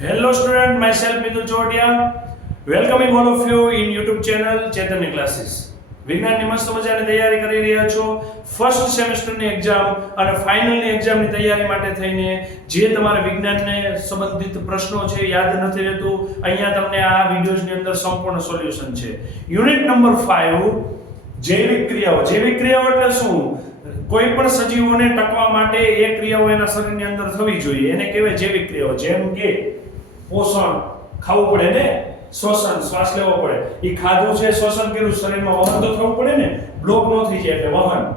Hello my myself Midul Chotiya Welcoming all of you in YouTube channel ચેતનની classes વિજ્ઞાનની મસ્ત મજાની તૈયારી કરી રહ્યા છો. ફર્સ્ટ સેમેસ્ટરની એક્ઝામ અને ફાઇનલની એક્ઝામની તૈયારી માટે થઈને જે તમારા વિજ્ઞાનને સંબંધિત પ્રશ્નો છે, યાદ નથી રહેતું, અહીંયા તમને આ વિડીયોઝની અંદર સંપૂર્ણ સોલ્યુશન છે. યુનિટ નંબર 5 જૈવિક ક્રિયાઓ. જૈવિક ક્રિયાઓ એટલે શું? કોઈ પણ સજીવોને ટકવા માટે એ ક્રિયાઓ એના શરીરની અંદર થવી જોઈએ. એને કહેવાય જૈવિક ક્રિયાઓ. જેમ કે પોષણ ખાવું પડે ને? શ્વસન, શ્વાસ લેવો પડે. એ ખાધું છે, શ્વસન કર્યું, શરીરમાં વહન તો થવું પડે ને? બ્લોક ન થઈ જાય એટલે વહન.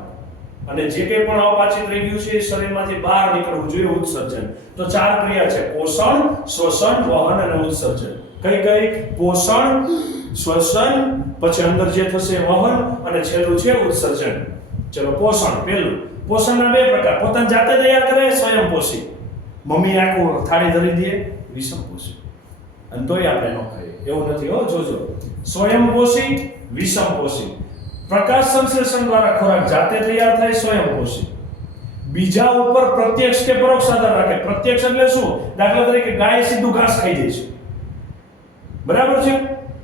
અને જે કંઈ પણ અપાચિત રહી ગયું છે, એ શરીરમાંથી બહાર નીકળવું જોઈએ, ઉત્સર્જન. તો ચાર ક્રિયા છે. પોષણ, શ્વસન, વહન અને ઉત્સર્જન. કઈ કઈ? પોષણ, શ્વસન, પછી અંદર જે થશે વહન અને છેલ્લું છે ઉત્સર્જન. ચલો, પોષણ પહેલું. પોષણના બે પ્રકાર. પોતાની જાતે તૈયાર કરે સ્વયંપોષી મમ્મી આખું થાળી ધરી દે. વિષમપોષી. અને તોય આપણે ન ખાઈએ. એવું નથી. હો, જોજો. સ્વયંપોષી, વિષમપોષી. પ્રકાશ સંશ્લેષણ દ્વારા ખોરાક જાતે તૈયાર થાય, સ્વયંપોષી. બીજા ઉપર પ્રત્યક્ષ કે પરોક્ષ આધાર રાખે. પ્રત્યક્ષ એટલે શું? દાખલા તરીકે ગાય સીધું ઘાસ ખાઈ જાય છે. બરાબર છે?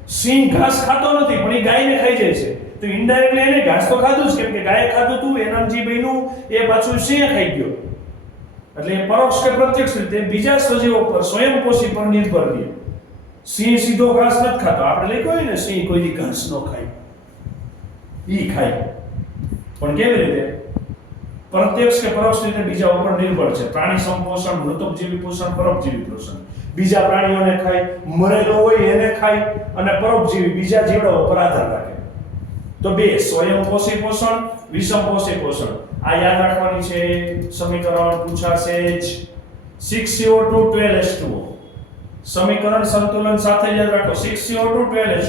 સિંહ ઘાસ ખાતો નથી, પણ એ ગાયને ખાઈ જાય છે. તો ઇનડાયરેક્ટલી એને ઘાસ તો ખાધું જ. કેમ કે ગાયે ખાધું તું એનામ જે બન્યું, એ પાછું સિંહે ખાઈ ગયો. એટલે પરોક્ષ કે પ્રત્યક્ષ રીતે બીજા સજીવો પર સ્વયંપોષી પર નિર્ભર રહે. સિંહ સીધો ઘાસ નથી ખાતો. આપણે લખ્યું હોય ને, સિંહ કોઈ ઘાસ ન ખાય. ઈ ખાય. પણ કેવી રીતે? પ્રત્યક્ષ કે પરોક્ષ રીતે બીજા ઉપર નિર્ભર છે. પ્રાણી સંપોષણ મૃતકજીવી પોષણ, પરોપજીવી પોષણ. બીજા પ્રાણીઓને ખાય, મરેલો હોય એને ખાય અને પરોપજીવી બીજા જીવડા ઉપર આધાર રાખે. તો બે સ્વયંપોષી પોષણ વિષમપોષી પોષણ. આ યાદ રાખવાની છે, સમીકરણ પૂછાશે જ. Six CO two twelve H સમીકરણ સંતુલન સાથે યાદ રાખો six CO two twelve H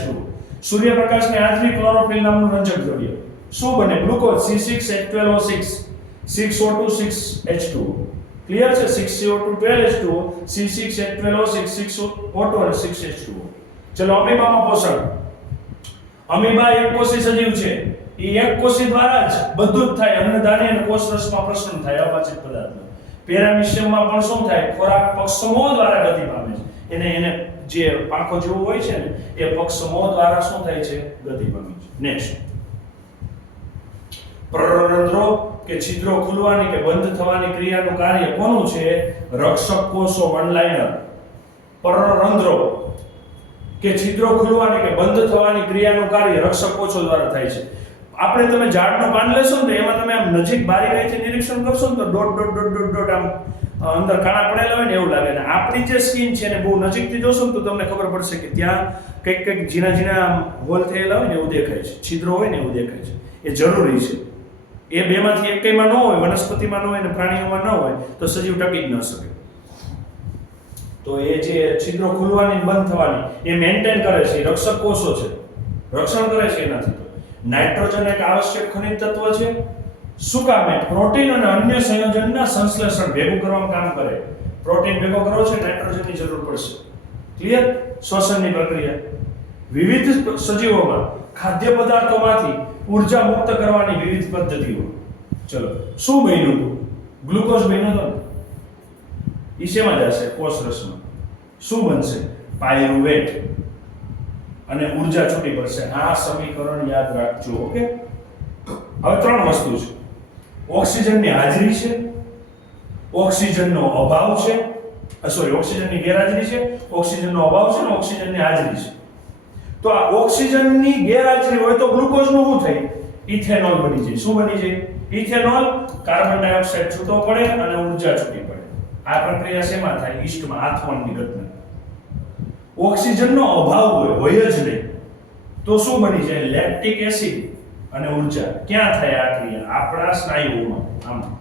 સૂર્યપ્રકાશની હાજરી ક્લોરોફિલ નામનું રંજક દ્રવ્ય. શું બને? Glucose C six H twelve O six six O two six H two clear છે? Six CO two twelve H two C six H twelve O six six O two અને six H two ચલો, અમીબામાં પોષણ. Amoeba એક કોષી સજીવ છે. એ એક કોષી દ્વારા જ બધું જ થાય. અન્નધાની અને કોષરસમાં પ્રસરણ થાય અપાચિત પદાર્થનો પેરામિશિયમમાં પણ શું થાય? ખોરાક પક્ષમો દ્વારા ગતિ પામે છે. એને એને જે પાંખો જેવું હોય છે ને, એ પક્ષમો દ્વારા શું થાય છે? ગતિ પામે છે. નેક્સ્ટ પ્રરરંધ્રો કે છિદ્રો ખુલવાની કે બંધ થવાની ક્રિયાનું કાર્ય કોનું છે? રક્ષક કોષો વન લાઇનર પરરંધ્રો કે છિદ્રો ખુલવાની કે બંધ થવાની ક્રિયાનું કાર્ય રક્ષક કોષો દ્વારા થાય છે. આપણે તમે ઝાડનું પાન લેશો ને એમાં તમે આમ નજીક બારીકાઈથી નિરીક્ષણ કરશો ને તો dot dot dot dot dot આમ અંદર કાણા પડેલા હોય ને એવું લાગે. ને આપણી જે સ્કીન છે ને બહુ નજીકથી જોશો ને તો તમને ખબર પડશે કે ત્યાં કંઈક કંઈક ઝીણા ઝીણા હોલ થયેલા હોય ને એવું દેખાય છે. છિદ્રો હોય ને એવું દેખાય છે. એ જરૂરી છે. એ બેમાંથી એકેયમાં ન હોય, વનસ્પતિમાં ન હોય ને પ્રાણીઓમાં ન હોય તો સજીવ ટકી જ ન શકે. તો એ જે છિદ્રો ખુલવાની બંધ થવાની, એ મેન્ટેન કરે છે. રક્ષક કોષો છે. રક્ષણ કરે છે એનાથી નાઇટ્રોજન એક આવશ્યક ખનિજ તત્વ છે. શું કામે પ્રોટીન અને અન્ય સંયોજનના સંશ્લેષણ ભેગું કરવાનું કામ કરે. પ્રોટીન ભેગો કરવો છે, નાઇટ્રોજનની જરૂર પડશે. ક્લિયર શ્વસનની પ્રક્રિયા. વિવિધ સજીવોમાં ખાદ્ય પદાર્થોમાંથી ઊર્જા મુક્ત કરવાની વિવિધ પદ્ધતિઓ. ચલો, શું બન્યું હતું? ગ્લુકોઝ બન્યો હતો ઈ શેમાં જશે? કોષ રસમાં શું બનશે? પાયરુવેટ. અને ઊર્જા છૂટી પડશે. આ સમીકરણ યાદ રાખજો, ઓકે? હવે ત્રણ વસ્તુ છે. ઓક્સિજનની હાજરી છે, ઓક્સિજનનો અભાવ છે સોરી ઓક્સિજનની ગેરહાજરી છે, ઓક્સિજનનો અભાવ છે અને ઓક્સિજનની હાજરી છે. તો આ ઓક્સિજનની ગેરહાજરી હોય તો ગ્લુકોઝનું શું થાય? ઇથેનોલ બની જાય. શું બની જાય? ઇથેનોલ કાર્બન ડાયોક્સાઇડ છૂટો પડે અને ઊર્જા છૂટી પડે. આ પ્રક્રિયા શેમાં થાય? ઈસ્ટમાં આથવણની ઘટના ઓક્સિજનનો અભાવ હોય હોય જ નહીં. તો શું બની જાય? લેક્ટિક એસિડ અને ઊર્જા. ક્યાં થાય આ ક્રિયા? આપણા સ્નાયુઓમાં. આમ.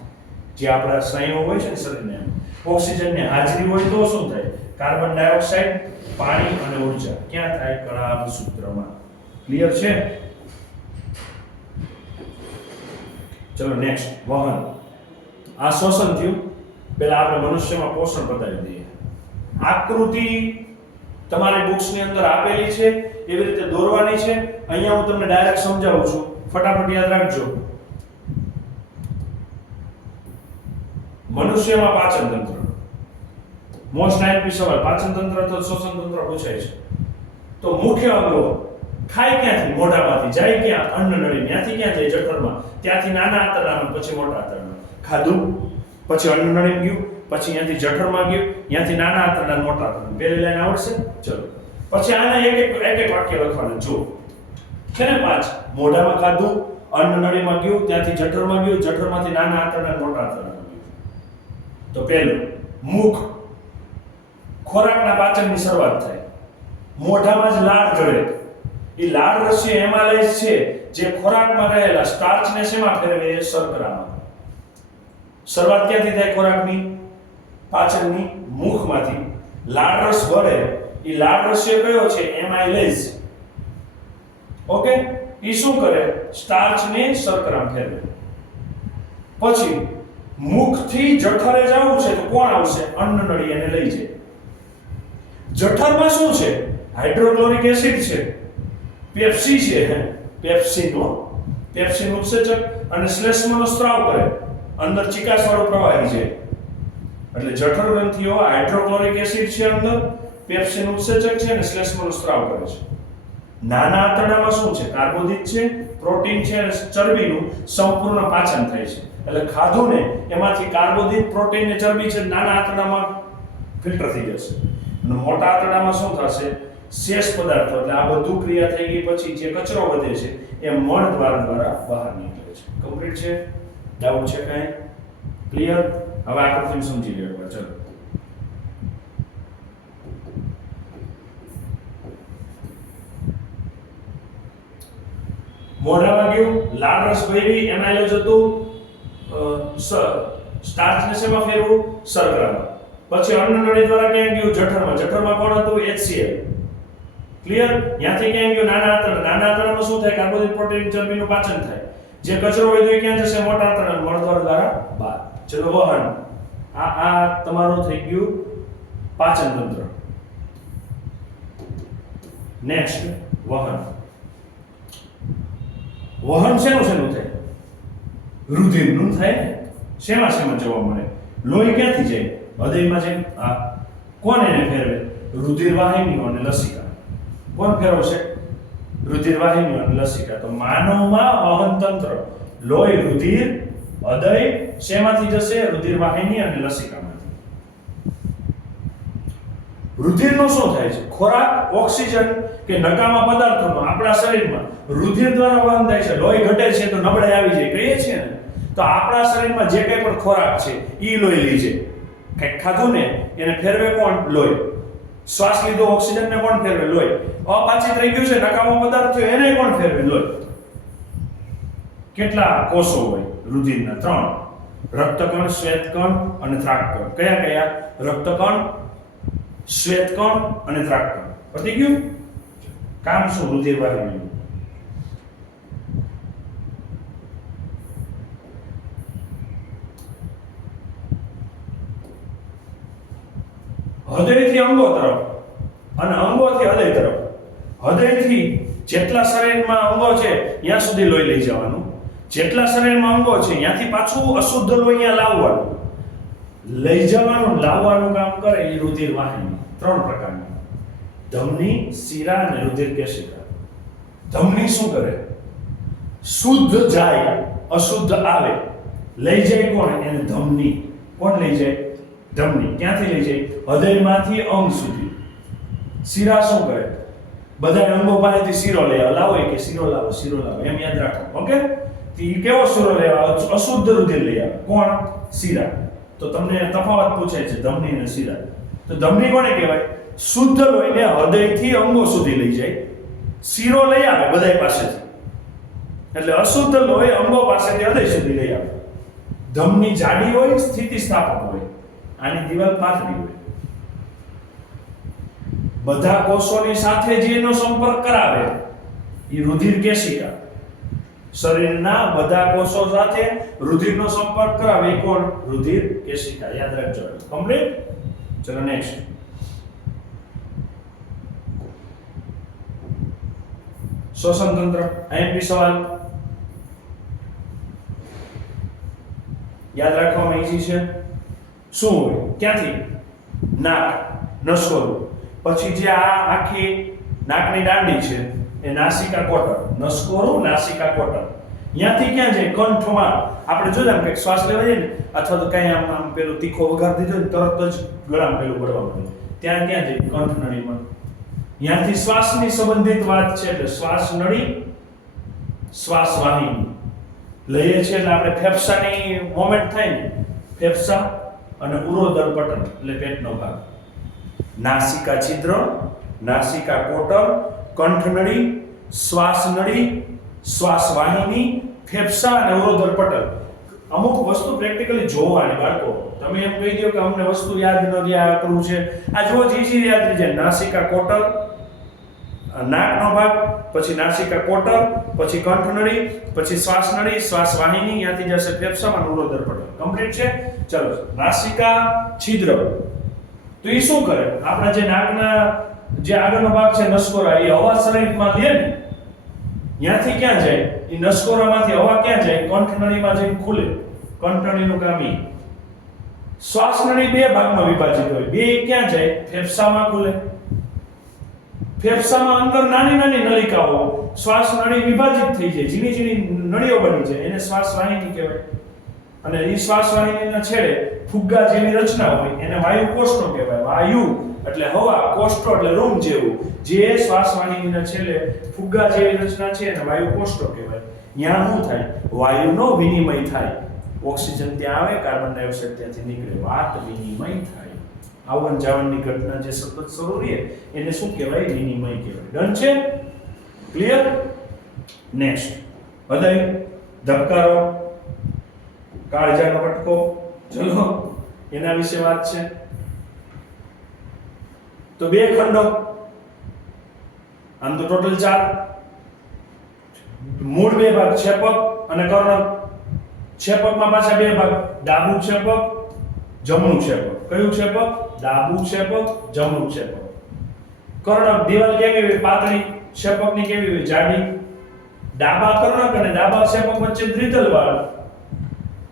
જે આપણા સ્નાયુઓ હોય છે ને શરીરને, ઓક્સિજનની હાજરી હોય તો શું થાય? કાર્બન ડાયોક્સાઇડ, પાણી અને ઊર્જા. ક્યાં થાય? કણાભ સૂત્રમાં. ક્લિયર છે? ચલો નેક્સ્ટ વહન. આ શ્વસન થયું. પહેલા આપણે મનુષ્યમાં પોષણ બતાવી દઈએ. આકૃતિ તમારી બુક્સની અંદર આપેલી છે, એવી રીતે દોરવાની છે. અહીંયા હું તમને ડાયરેક્ટ સમજાવું છું. ફટાફટ યાદ રાખજો. મનુષ્યમાં પાચન તંત્ર. મોસ્ટ આઈએમપી સવાલ, પાચન તંત્ર તો શ્વસન તંત્ર પૂછાય છે. તો મુખ્ય અંગો, ખાય ક્યાંથી? મોઢામાંથી. જાય ક્યાં? અન્ન નળી. ત્યાંથી ક્યાં જાય? જઠરમાં. ત્યાંથી નાના આંતરડામાં, પછી મોટા આંતરડામાં. ખાધું? પછી અન્ન નળી ગયું. પછી અહીંયાથી જઠરમાં ગયું ત્યાંથી નાના આંતરડા મોટા આંતરડા પહેલી લાઈન આવડશે? ચલો. પછી આના એક એક એક એક વાક્ય લખવાનું. જો છે ને પાંચ. મોઢામાં ખાધું અન્નનળીમાં ગયું ત્યાંથી જઠરમાં ગયું જઠરમાંથી નાના આંતરડા મોટા આંતરડામાં ગયું તો પહેલું, મુખ ખોરાકના પાચનની શરૂઆત થાય. મોઢામાં જ લાળ જળે એ લાળ રસી એમાલાઇઝ છે, જે ખોરાકમાં રહેલા સ્ટાર્ચને શેમાં ફેરવે? શર્કરામાં. શરૂઆત ક્યાંથી થાય ખોરાકની? પાચનની મુખમાંથી લાળ રસ વળે, એ લાળ રસ્ય કયો છે? એમાઇલેઝ. ઓકે? એ શું કરે? સ્ટાર્ચને શર્કરામાં ફેરવે. પછી મુખથી જઠરે જવું છે તો કોણ આવશે? અન્નનળી એને લઈ જાય. જઠરમાં શું છે? હાઇડ્રોક્લોરિક એસિડ છે. પેપ્સી છે પેપ્સીનો, પેપ્સીન ઉત્સેચક અને શ્લેષ્મનો સ્ત્રાવ કરે. અંદર ચિકાસવાળો પ્રવાહી છે. એટલે જઠર ગ્રંથિઓ હાઇડ્રોક્લોરિક એસિડ છે અંદર, પેપ્સિન ઉત્સેચક છે અને શ્લેષ્મનો સ્ત્રાવ કરે છે. નાના આંતરડામાં શું છે? કાર્બોદિત છે, પ્રોટીન છે અને ચરબીનું સંપૂર્ણ પાચન થાય છે. એટલે ખાધું ને એમાંથી કાર્બોદિત, પ્રોટીન ને ચરબી છે નાના આંતરડામાં ફિલ્ટર થઈ જશે. અને મોટા આંતરડામાં શું થશે? શેષ પદાર્થો, એટલે આ બધું ક્રિયા થઈ ગઈ પછી જે કચરો વધે છે, એ મળ દ્વાર દ્વારા બહાર નીકળે છે. કમ્પ્લીટ છે? ડાઉટ છે કાંઈ? ક્લિયર હવે આકૃતિ સમજી લો એકવાર, ચલો. મોઢામાં ગયું, લાળ રસ ભરી એમાઇલેજ હતું સ્ટાર્ચને શેમાં ફેરવું? શર્કરામાં પછી અન્નનળી દ્વારા ક્યાં ગયું? જઠરમાં. જઠરમાં કોણ હતું? HCl ક્લિયર ત્યાંથી ક્યાં ગયું? નાના આંતરડા. નાના આંતરડામાં શું થાય? કાર્બોદિત પ્રોટીન ચરબીનું પાચન થાય. જે કચરો હોય તો ક્યાં જશે? મોટા આંતરડા મળદ્વાર દ્વારા બહાર. ચલો વહન આ આ તમારું થઈ ગયું પાચન તંત્ર. નેક્સ્ટ વહન. વહન શેનું શેનું થાય? રુધિરનું થાય શેમાં શેમાં જોવા મળે? લોહી ક્યાંથી જાય? હૃદયમાં જાય? આ કોણ એને ફેરવે? રુધિર વાહિનીઓ અને લસિકા. કોણ ફેરવશે રુધિર વાહિનીઓ અને લસિકા. તો માનવમાં વહન તંત્ર. લોહી, રુધિર, હૃદય શેમાંથી જશે? રુધિર વાહિની અને લસિકામાંથી. રુધિરનો શું થાય છે? ખોરાક, ઓક્સિજન કે નકામા પદાર્થોનો આપણા શરીરમાં રુધિર દ્વારા વહન થાય છે. લોહી ઘટે છે તો નબળાઈ આવી જાય. કહીએ છીએ ને, તો આપણા શરીરમાં જે કંઈ પણ ખોરાક છે એ લોહી લીજે કંઈક ખાધું ને, એને ફેરવે કોણ? લોહી. શ્વાસ લીધો, ઓક્સિજનને કોણ ફેરવે? લોહી. અપાચિત રહી ગયું છે, નકામો પદાર્થ, એને કોણ ફેરવે? લોહી. કેટલા કોષો હોય રુધિરના? ત્રણ. રક્તકણ, શ્વેતકણ અને ત્રાકકણ કયા કયા? રક્તકણ, શ્વેતકણ અને ત્રાકકણ પતી ગયું? કામ શું રુધિર વાહિનીનું હૃદયથી અંગો તરફ અને અંગોથી હૃદય તરફ. હૃદયથી જેટલા શરીરમાં અંગો છે, ત્યાં સુધી લોહી લઈ જવાનું. જેટલા શરીરમાં અંગો છે, ત્યાંથી પાછું અશુદ્ધ લોહી અહીંયા લાવવાનું. લઈ જવાનું, લાવવાનું કામ કરે એ રુધિર વાહિની. ત્રણ પ્રકારની. ધમની, શિરા અને રુધિર કેશિકા. ધમની શું કરે? શુદ્ધ જાય, અશુદ્ધ આવે. લઈ જાય કોણ? એને ધમની. કોણ લઈ જાય? ધમની. ક્યાંથી લઈ જાય? હૃદયમાંથી અંગ સુધી. શિરા શું કરે? બધા અંગો પાસેથી શીરો આવે. લાવો કે શીરો લાવો શીરો લાવો. એમ યાદ રાખો. ઓકે? કેવો શીરો લઈ આવે અશુદ્ધ રુધિર લઈ આવે. કોણ? શીરા. તો તમને તફાવત પૂછાય છે, ધમની અને શિરા. તો ધમની કોને કહેવાય? શુદ્ધ લોહીને હૃદયથી અંગો સુધી લઈ જાય. શીરો લઈ આવે બધાય પાસેથી. એટલે અશુદ્ધ લોહી અંગો પાસેથી હૃદય સુધી લઈ આવે. ધમની જાડી હોય સ્થિતિ સ્થાપક હોય. આની દિવાલ પાતળી હોય. બધા કોષોની સાથે જે એનો સંપર્ક કરાવે. એ રુધિર કેશિકા. શરીરના બધા કોષો સાથે રુધિરનો સંપર્ક કરાવે. કોણ? રુધિર કેશિકા. યાદ રાખજો. કમ્પ્લીટ ચલો નેક્સ્ટ શ્વસન તંત્ર. આઈએમપી સવાલ. યાદ રાખવામાં ઈઝી છે. શું હોય? ક્યાંથી? નાક. નસકોરું. પછી જે આ આખી નાકની દાંડી છે એ નાસિકા કોટર. નસકોરું નાસિકા કોટર. ત્યાંથી ક્યાં જાય? કંઠમાં આપણે જોઈએ આમ કંઈક શ્વાસ લેવા જઈએ ને, અથવા તો કાંઈ આમ આમ પેલું તીખો વઘાર દીધો ને, તરત જ ગળામાં પેલું પડવા માંડે ત્યાં ક્યાં જાય? કંઠ નળીમાં ત્યાંથી શ્વાસની સંબંધિત વાત છે એટલે શ્વાસ નળી શ્વાસ વાહિની લઈએ છીએ એટલે આપણે ફેફસાની મોમેન્ટ થાય ને. ફેફસા અને ઉરોદર પટલ, એટલે પેટનો ભાગ. નાસિકા છિદ્ર, નાસિકા કોટર કંઠનળી શ્વાસનળી શ્વાસવાહિની ફેફસા અને અવરોધરપટલ અમુક વસ્તુ પ્રેક્ટિકલી જોવાની બાળકો. તમે એમ કહી દો કે અમને વસ્તુ યાદ ન રહ્યા કરવું છે. આ જો જે યાદ રહી જાય. નાસિકા કોટર નાકનો ભાગ, પછી નાસિકા કોટર, પછી કંઠનળી પછી શ્વાસનળી શ્વાસવાહિની યાથી વાહિની, ત્યાંથી જશે ફેફસામાં અને ઉરોદર પટલ. કમ્પ્લીટ છે? ચલો. નાસિકા છિદ્ર. તો એ શું કરે? આપણા જે નાકના જે આગળનો ભાગ છે નસકોરા, એ હવા શરીરમાં લે ને, ત્યાંથી ક્યાં જાય? એ નસકોરામાંથી હવા ક્યાં જાય? કંઠનળીમાં જઈને ખુલે. કંઠનળીનું કામ એ શ્વાસનળી બે ભાગમાં વિભાજિત હોય. બે ક્યાં જાય? ફેફસામાં ખુલે. ફેફસામાં અંદર નાની નાની નળિકાઓ શ્વાસ નળી વિભાજિત થઈ જાય. ઝીણી ઝીણી નળીઓ બની જાય. એને શ્વાસ વાહિની કહેવાય. અને એ શ્વાસ વાહિનીના છેડે ફુગ્ગા જેવી રચના હોય. એને વાયુ કોષનો કહેવાય. વાયુ એટલે હવા કોષ્ટો એટલે રૂમ જેવું. જે શ્વાસવાહિનીના છેલ્લે ફુગ્ગા જેવી રચના છે એને વાયુ કોષ્ટો કહેવાય. ત્યાં શું થાય? વાયુનો વિનિમય થાય. ઓક્સિજન ત્યાં આવે, કાર્બન ડાયોક્સાઇડ ત્યાંથી નીકળે. વાત વિનિમય થાય. આવન જાવનની ઘટના જે સતત શરૂ રહે, એને શું કહેવાય? વિનિમય કહેવાય. ડન છે? ક્લિયર? નેક્સ્ટ. હૃદય ધબકારો, કાળજાનો કટકો. ચલો, એના વિશે વાત છે. તો બે ખંડો. આમ તો ટોટલ ચાર. મૂળ બે ભાગ છેપક અને કર્ણક. છેપકમાં પાછા બે ભાગ. ડાબુ છેપક, જમણું છેપક. કયું છેપક? ડાબુ છેપક, જમણું છેપક. કર્ણક દિવાલ કેવી હોય? પાતળી. છેપકની કેવી હોય? જાડી. ડાબા કર્ણક અને ડાબા છેપક વચ્ચે દ્વિદલ વાળ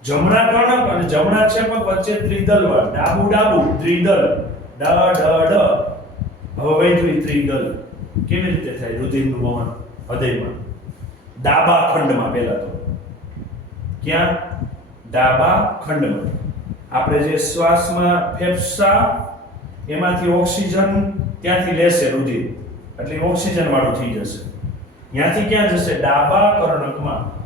જમણા કર્ણક અને જમણા છેપક વચ્ચે ત્રિદલ વાળ ડાબુ ડાબુ, ત્રિદલ. ડ ડ ડ. હવે વૈધવી ત્રિદલ કેવી રીતે થાય રુધિરનું વહન હૃદયમાં? ડાબા ખંડમાં પહેલા તો. ક્યાં? ડાબા ખંડમાં. આપણે જે શ્વાસમાં ફેફસા, એમાંથી ઓક્સિજન ત્યાંથી લેશે રુધિર. એટલે ઓક્સિજન વાળું થઈ જશે. ત્યાંથી ક્યાં જશે? ડાબા કર્ણકમાં.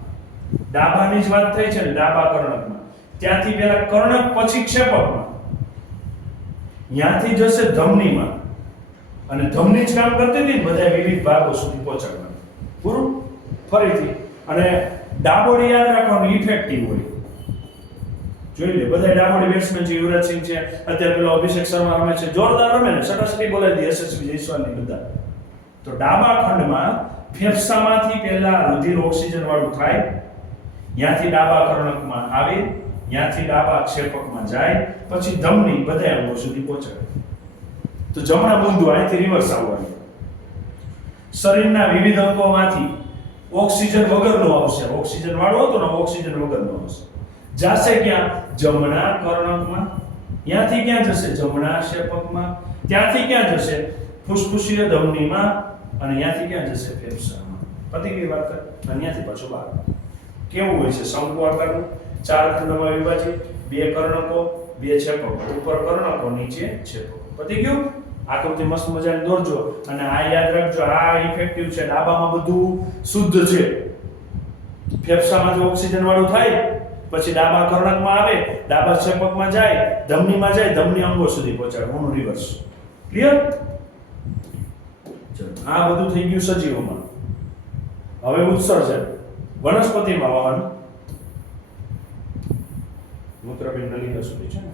ડાબાની જ વાત થઈ છે ને, ડાબા કર્ણકમાં. ત્યાંથી પહેલા કર્ણક પછી ક્ષેપકમાં. ત્યાંથી જશે ધમનીમાં. અને ધમની જ કામ કરતી હતી બધા વિવિધ ભાગો સુધી પહોંચાડવાનું. પૂરું ફરીથી. અને ડાબોડી યાદ રાખવાનું ઇફેક્ટિવ હોય. જોઈ લે બધા ડાબોડી બેટ્સમેન છે યુવરાજ સિંહ છે, અત્યારે પેલો અભિષેક શર્મા રમે છે, જોરદાર રમે ને, સટાસટી બોલાવી દે યશસ્વી જયસ્વાલની બધા. તો ડાબા ખંડમાં ફેફસામાંથી પહેલા રુધિર ઓક્સિજન વાળું થાય, ત્યાંથી ડાબા કર્ણકમાં આવે, ત્યાંથી ડાબા ક્ષેપકમાં જાય, પછી ધમની બધા અંગો સુધી પહોંચાડે. તો જમણા બુંદુ અહીંથી રિવર્સ આવવાનું. શરીરના વિવિધ અંગોમાંથી ઓક્સિજન વગરનો આવશે. ઓક્સિજન વાળો હતો ને ઓક્સિજન વગરનો આવશે. જાશે ક્યાં? જમણા કર્ણકમાં. ત્યાંથી ક્યાં જશે? જમણા શેપકમાં. ત્યાંથી ક્યાં જશે? ફુસફુસીય ધમનીમાં. અને ત્યાંથી ક્યાં જશે? ફેફસામાં. પતિ ગઈ વાત અને ત્યાંથી પાછો બહાર. કેવું હોય છે? શંકુ આકારનું ચાર ખંડમાં વિભાજિત. બે કર્ણકો, બે છેપકો. ઉપર કર્ણકો, નીચે છેપકો. પતિ ગયું? આકૃતિ મસ્ત મજાની દોરજો અને આ યાદ રાખજો, આ ઇફેક્ટિવ છે. ડાબામાં બધું શુદ્ધ છે. ફેફસામાંથી ઓક્સિજન વાળું થાય, પછી ડાબા કર્ણકમાં આવે, ડાબા ક્ષેપકમાં જાય, ધમનીમાં જાય, ધમની અંગો સુધી પહોંચાડે. હું રિવર્સ ક્લિયર આ બધું થઈ ગયું સજીવોમાં. હવે ઉત્સર્જન. વનસ્પતિમાં વહન. મૂત્રપિંડ નલિકા સુધી છે ને?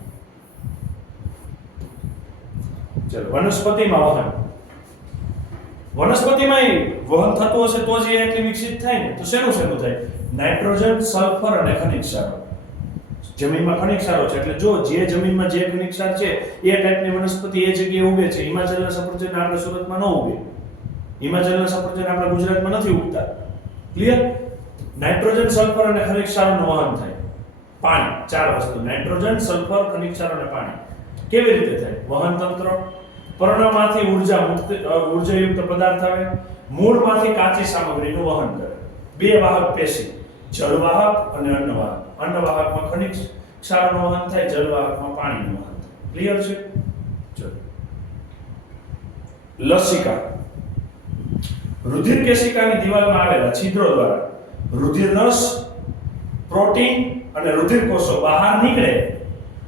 ચલો, વનસ્પતિમાં વહન. વનસ્પતિમાં વહન થતું હશે તો જ એ વિકસિત થાય ને? તો શેનું શેનું થાય? નાઇટ્રોજન, સલ્ફર અને ખનિજ સારો. જમીનમાં ખનિજ સારો છે, એટલે જો જે જમીનમાં જે ખનિજ સાર છે, એ ટાઈપની વનસ્પતિ એ જગ્યાએ ઉગે છે. હિમાચલના સફરજન આપણે સુરતમાં ન ઉગે. હિમાચલના સફરજન આપણા ગુજરાતમાં નથી ઉગતા. ક્લિયર નાઇટ્રોજન, સલ્ફર અને ખનિજ સારનું વહન થાય. પાણી, ચાર વસ્તુ. નાઇટ્રોજન, સલ્ફર, ખનિજ સાર અને પાણી. કેવી રીતે થાય? વહન તંત્ર? પર્ણમાંથી ઊર્જા મુક્ત ઉર્જાયુક્ત પદાર્થ આવે. મૂળમાંથી કાચી સામગ્રીનું વહન કરે. બે વાહક પેશી જળવાહક અને અન્નવાહક અન્નવાહકમાં ખનિજ ક્ષારનું વહન થાય જળવાહકમાં પાણીનું વહન થાય. ક્લિયર છે? લસિકા. રુધિર કેશિકાની દિવાલમાં આવેલા છિદ્રો દ્વારા રુધિર રસ, પ્રોટીન અને રુધિર કોષો બહાર નીકળે.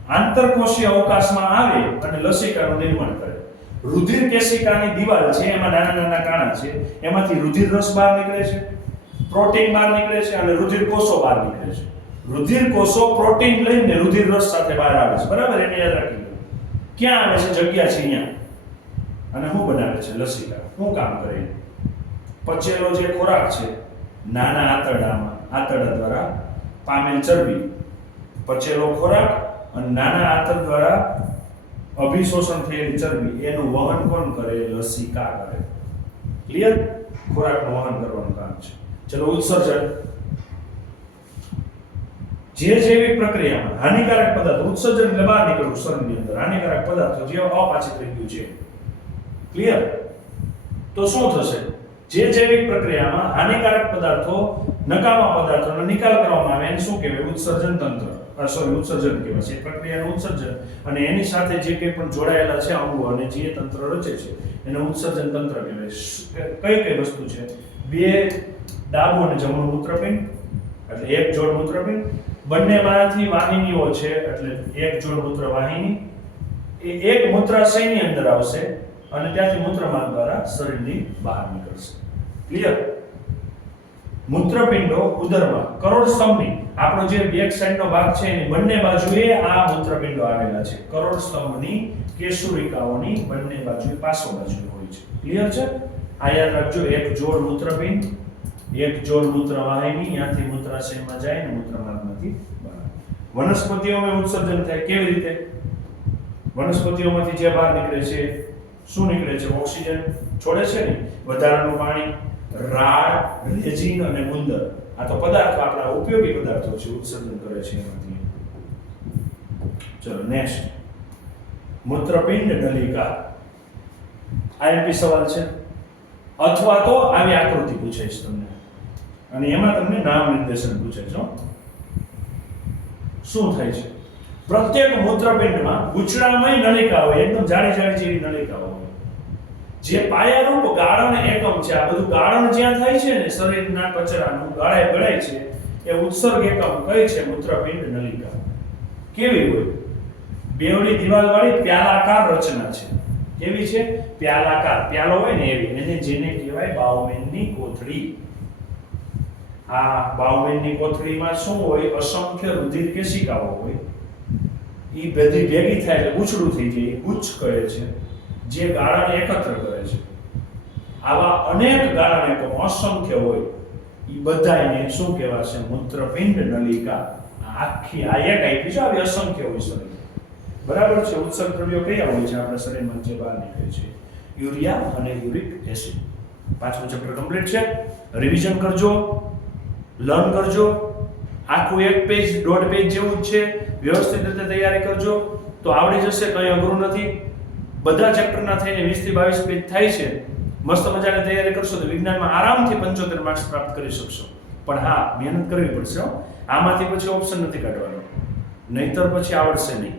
આંતરકોષીય અવકાશમાં આવે અને લસિકાનું નિર્માણ કરે. રુધિર કેશિકાની દિવાલ છે, એમાં નાના નાના કાણા છે, એમાંથી રુધિર રસ બહાર નીકળે છે, પ્રોટીન બહાર નીકળે છે અને રુધિર કોષો બહાર નીકળે છે. રુધિર કોષો પ્રોટીન લઈને રુધિર રસ સાથે બહાર આવે છે. બરાબર એને યાદ રાખી ક્યાં આવે છે? જગ્યા છે અહીંયા. અને શું બનાવે છે? લસિકા. શું કામ કરે? પચેલો જે ખોરાક છે, નાના આંતરડામાં, આંતરડા દ્વારા પામેલ ચરબી. પચેલો ખોરાક અને નાના આંતર દ્વારા અભિશોષણ થયેલી ચરબી, એનું વહન કોણ કરે? લસિકા કરે. ક્લિયર ખોરાકનું વહન કરવાનું કામ છે. ચલો, ઉત્સર્જન. જે જૈવિક પ્રક્રિયામાં હાનિકારક પદાર્થ, ઉત્સર્જન એટલે બહાર નીકળવું, શરીરની અંદર હાનિકારક પદાર્થો જે અપાચિત થઈ ગયું છે. ક્લિયર તો શું થશે? જે જૈવિક પ્રક્રિયામાં હાનિકારક પદાર્થો, નકામા પદાર્થોનો નિકાલ કરવામાં આવે, એને શું કહેવાય? ઉત્સર્જન તંત્ર. સોરી ઉત્સર્જન કહેવાય છે. એ પ્રક્રિયાનું ઉત્સર્જન. અને એની સાથે જે કંઈ પણ જોડાયેલા છે અંગો અને જે તંત્ર રચે છે, એને ઉત્સર્જન તંત્ર કહેવાય. કઈ કઈ વસ્તુ છે? બે ડાબુ અને જમણું મૂત્રપિંડ, એટલે એક જોડ મૂત્રપિંડ. બંનેમાંથી વાહિનીઓ છે, એટલે એક જોડ મૂત્ર વાહિની. એ એક મૂત્રાશયની અંદર આવશે? અને ત્યાંથી મૂત્રમાર્ગ દ્વારા શરીરની બહાર નીકળશે. ક્લિયર મૂત્રપિંડો ઉદરમાં. કરોડ આપણો જે બેક સાઈડનો ભાગ છે, એની બંને બાજુએ આ મૂત્રપિંડો આવેલા છે. કરોડ સ્તંભની કેશુરિકાઓની બંને બાજુએ પાસો બાજુએ હોય છે. ક્લિયર છે? આ યાદ રાખજો, એક જોડ મૂત્રપિંડ, એક જોડ મૂત્રવાહિની, ત્યાંથી મૂત્રાશયમાં જાય ને મૂત્રમાર્ગમાંથી વનસ્પતિઓમાં ઉત્સર્જન થાય, કેવી રીતે? વનસ્પતિઓમાંથી જે બહાર નીકળે છે, શું નીકળે છે? ઓક્સિજન છોડે છે ને? વધારાનું પાણી રાડ રેઝિન અને ગુંદર. આ તો પદાર્થો, આપણા ઉપયોગી પદાર્થો છે, ઉત્સર્જન કરે છે એમાંથી. ચલો નેક્સ્ટ મૂત્રપિંડ નલિકા. આઈએમપી સવાલ છે. અથવા તો આવી આકૃતિ પૂછે છે તમને. અને એમાં તમને નામ નિર્દેશન પૂછે છે શું થાય છે? પ્રત્યેક મૂત્રપિંડમાં ગુચડામય નલિકા હોય એકદમ જાડી જાડી જેવી નલિકાઓ હોય. જે પાયારૂપ ગાળણ એકમ છે, આ બધું ગાળણ જ્યાં થાય છે ને શરીરના કચરાનું ગાળાય ગળાય છે, એ ઉત્સર્ગ એકમ કઈ છે મૂત્રપિંડ નલિકા. કેવી હોય? બેવડી દિવાલ વાળી પ્યાલાકાર રચના છે. કેવી છે? પ્યાલાકાર. પ્યાલો હોય ને એવી, એને જેને કહેવાય બાઉમેનની કોથળી. આ બાઉમેનની કોથળીમાં શું હોય? અસંખ્ય રુધિર કેશિકાઓ હોય. એ બધી ભેગી થાય એટલે ઉછળું થઈ જાય ગુચ્છ કહે છે. જે ગાળાને એકત્ર કરે છે. આવા અનેક ગાળાને તો અસંખ્ય હોય. એ બધાને શું કહેવાશે મૂત્રપિંડ નલિકા. આખી આ એક આપી છે, આવી અસંખ્ય હોય શરીર. બરાબર છે? ઉત્સર્ગ દ્રવ્યો કયા હોય છે? આપણા શરીરમાં જે બહાર નીકળે છે. યુરિયા અને યુરિક એસિડ. પાંચમું ચેપ્ટર કમ્પ્લીટ છે. રિવિઝન કરજો. લર્ન કરજો. આખું એક પેજ દોઢ પેજ જેવું જ છે. વ્યવસ્થિત રીતે તૈયારી કરજો. તો આવડી જશે, કંઈ અઘરું નથી. બધા ચેપ્ટરના થઈને 20 થી બાવીસ પેજ થાય છે. મસ્ત મજાની તૈયારી કરશો તો વિજ્ઞાનમાં આરામથી પંચોતેર માર્ક્સ પ્રાપ્ત કરી શકશો. પણ હા, મહેનત કરવી પડશે આમાંથી પછી ઓપ્શન નથી કાઢવાનો. નહીતર પછી આવડશે નહીં.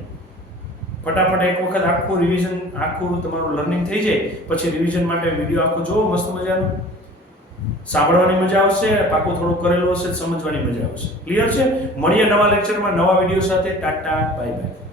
ફટાફટ એક વખત આખું રિવિઝન આખું તમારું લર્નિંગ થઈ જાય, પછી રિવિઝન માટે વીડિયો આખો જોવો, મસ્ત મજાનો. સાંભળવાની મજા આવશે, પાકું થોડું કરેલું હશે, સમજવાની મજા આવશે. ક્લિયર છે? મળીએ નવા લેક્ચરમાં નવા વીડિયો સાથે. Tata bye bye